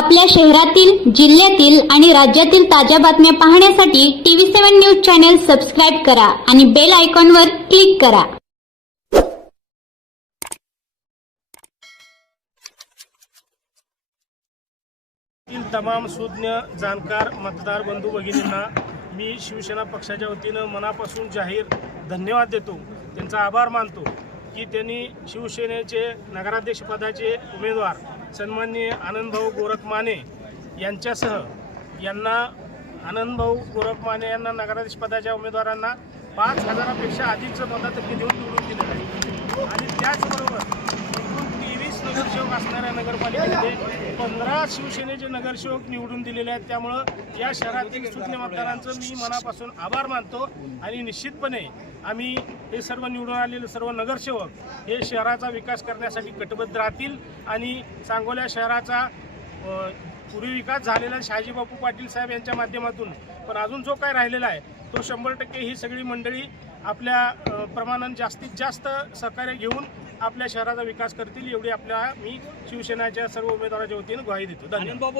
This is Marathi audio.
आपल्या शहरातील, जिल्ह्यातील आणि राज्यातील ताज्या बातम्या पाहण्यासाठी TV7 न्यूज चॅनल सबस्क्राइब करा आणि बेल आयकॉनवर क्लिक करा। तमाम सुज्ञ जाणकार मतदार बंधू भगिनींना मी शिवसेना पक्षाच्या वतीनं मनापासून जाहीर धन्यवाद देतो, त्यांचा आभार मानतो की त्यांनी शिवसेनेचे नगराध्यक्षपदाचे उमेदवार सन्माननीय आनंदभाऊ गोरखमाने यांच्यासह आनंदभाऊ गोरखमाने यांना नगराध्यक्षपदाच्या उमेदवारांना 5,000पेक्षा अधिकचं मताधिक्य देऊन निवडून दिलेलं आहे। आणि त्याचबरोबर एकूण 23 नगरसेवक असणाऱ्या नगरपालिकेमध्ये 15 शिवसेनेचे नगरसेवक निवडून दिलेले आहेत। त्यामुळं या शहरातील सुज्ञ मतदारांचं मी मनापासून आभार मानतो आणि निश्चितपणे आम्ही हे सर्व निवडून आलेले सर्व नगरसेवक हे शहराचा विकास करण्यासाठी कटिबद्ध राहतील आणि सांगोला शहराचा पूर्वी विकास झालेला शहाजी बापू पाटील साहेब यांच्या माध्यमातून पण अजून जो काय राहिलेला आहे तो 100% ही सगळी मंडळी आपल्या प्रमाणात जास्तीत जास्त सहकार्य घेऊन आपल्या शहराचा विकास करतील एवढी मी शिवसेनेच्या सर्व उमेदवारांच्या वतीने ग्वाही देतो। धन्यवाद।